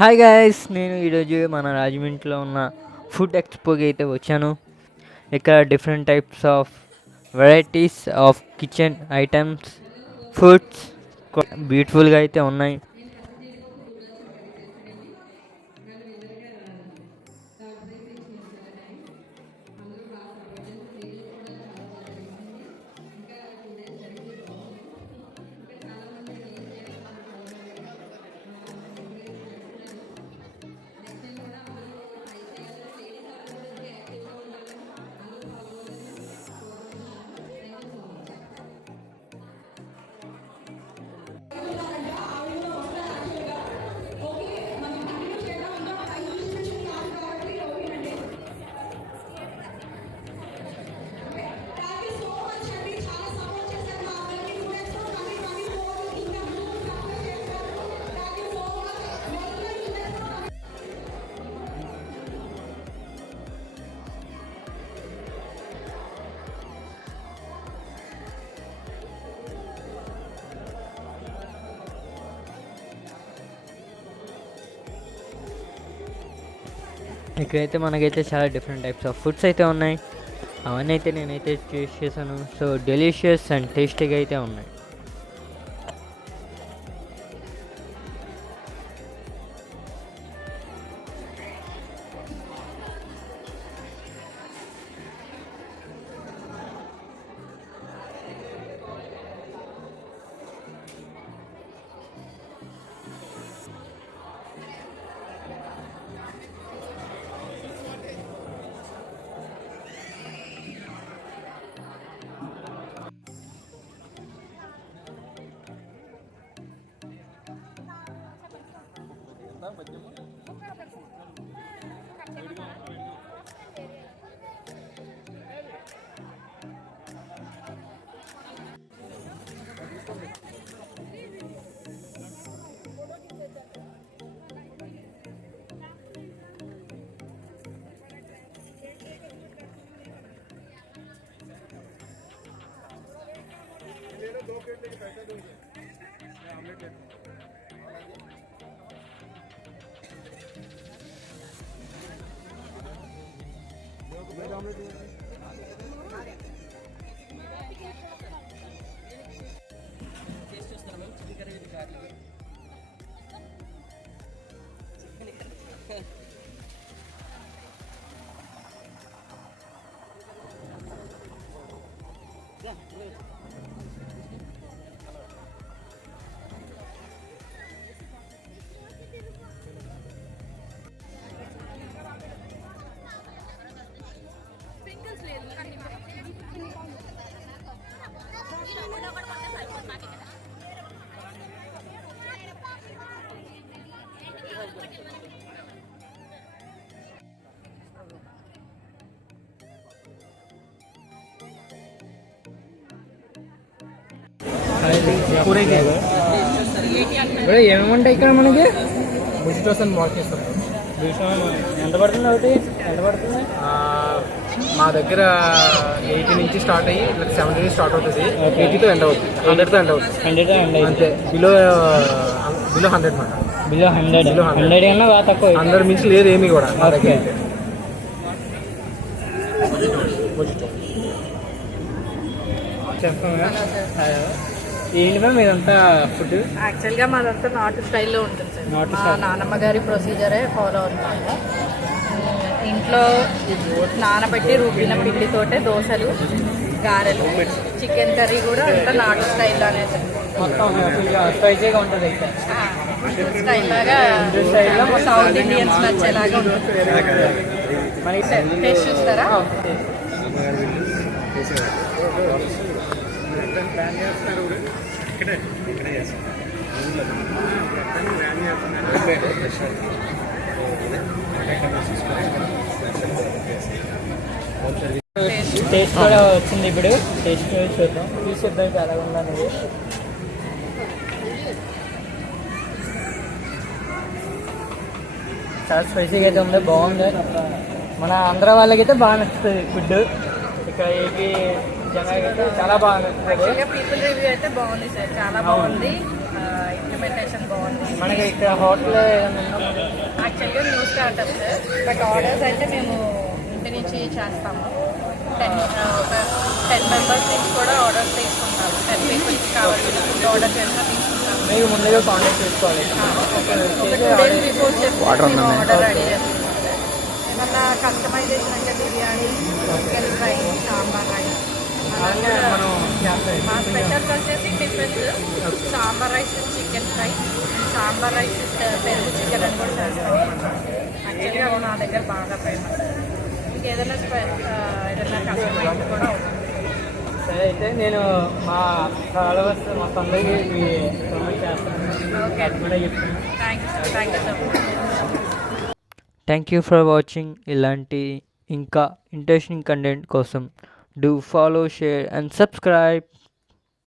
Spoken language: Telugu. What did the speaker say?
హాయ్ గాయ్స్, నేను ఈరోజు మన రాజమండ్రిలో ఉన్న ఫుడ్ ఎక్స్పోకి అయితే వచ్చాను. ఇక్కడ different types of varieties of kitchen items, foods బ్యూటిఫుల్గా అయితే ఉన్నాయి. ఇక్కడైతే మనకైతే చాలా డిఫరెంట్ టైప్స్ ఆఫ్ ఫుడ్స్ అయితే ఉన్నాయి. అవన్నీ అయితే నేనైతే టేస్ట్ చేశాను. సో డెలిషియస్ అండ్ టేస్టీగా అయితే ఉన్నాయి. ఏమేమి ఉంటాయి ఇక్కడ మనకి? బుషిటోసన్ వాష్ చేస్తాం. ఎంత పడుతుంది ఒకటి? ఎంత పడుతుంది? మా దగ్గర 80 నుంచి స్టార్ట్ అయ్యి 70 నుంచి స్టార్ట్ అవుతుంది. 80తో ఎండ్ అవుతుంది, 100తో ఎండ్ అవుతుంది. 100 అంతే. బిలో 100 మాట. బిలో 100 కన్నా బాగా తక్కువ. 100 మించి లేదు ఏమి కూడా మా దగ్గర. ఏంటి మ్యామ్ ఇదంతా ఫుడ్? యాక్చువల్గా మాదంతా నాటు స్టైల్లో ఉంటుంది సార్. మా నానమ్మ గారి ప్రొసీజరే ఫాలో అవుతున్నాము. ఇంట్లో నానబెట్టి రుబ్బిన పిండితోటే దోశలు, గారెలు, చికెన్ కర్రీ కూడా అంతా నాటు స్టైల్ అనేది మొత్తం స్పైసీగా ఉంటుంది. అయితే స్టైల్ లాగా సౌత్ ఇండియన్స్ నచ్చేలాగా ఉంటుంది. టేస్ట్ చూస్తారా? టేస్ట్ కూడా వచ్చింది. ఇప్పుడు టేస్ట్ చూద్దాం, చూసేద్దాం చాలా ఉందనేది. చాలా స్పైసీగా అయితే ఉంది, బాగుంది. మన ఆంధ్ర వాళ్ళకైతే బాగా నచ్చుతుంది ఫుడ్. ఇక్కడ ఏపీ జనాలకి అయితే చాలా బాగా నచ్చుతుంది. పీపుల్ రివ్యూ అయితే బాగుంది సార్, చాలా బాగుంది. ఇంప్లిమెంటేషన్ బాగుంది. మనకి ఇక్కడ హోటల్ ఏదైనా ఉంటుంది సార్. బట్ ఆర్డర్స్ అయితే మేము ఇంటి నుంచి చేస్తాము. 10 మెంబర్స్ నుంచి కూడా ఆర్డర్స్ తీసుకుంటాము. 10 పీపుల్స్ కావాల్సిన ఫుడ్ ఆర్డర్ చేసినా తీసుకుంటాము. మీరు ముందుగా కాంటాక్ట్ చేసుకోవాలి. ఒక 2 days బిఫోర్ చెప్పి ఆర్డర్ రెడీ చేస్తాం సార్. ఏమన్నా కస్టమైజేషన్ అంటే biryani, chicken fry, sambar rice మనం మా స్పెషల్స్ వచ్చేసి tiffins sambar rice, chicken fry, sambar rice, పెరుగు చికెన్ అని కూడా చేస్తాం. యాక్చువల్గా అవి నా దగ్గర బాగా ఫేమస్. ఇంకేదైనా ఏదైనా కస్టమైజ్ కూడా ఉంటుంది. సరే అయితే నేను మా ఫాలోవర్స్ మా అందరికీ ప్రమోట్ చేస్తాను. ఓకే, కూడా చెప్తాను. Thank you sir. Thank you so much. Thank you for watching. ఇలాంటి ఇంకా ఇంట్రెస్టింగ్ కంటెంట్ కోసం do follow, share and subscribe.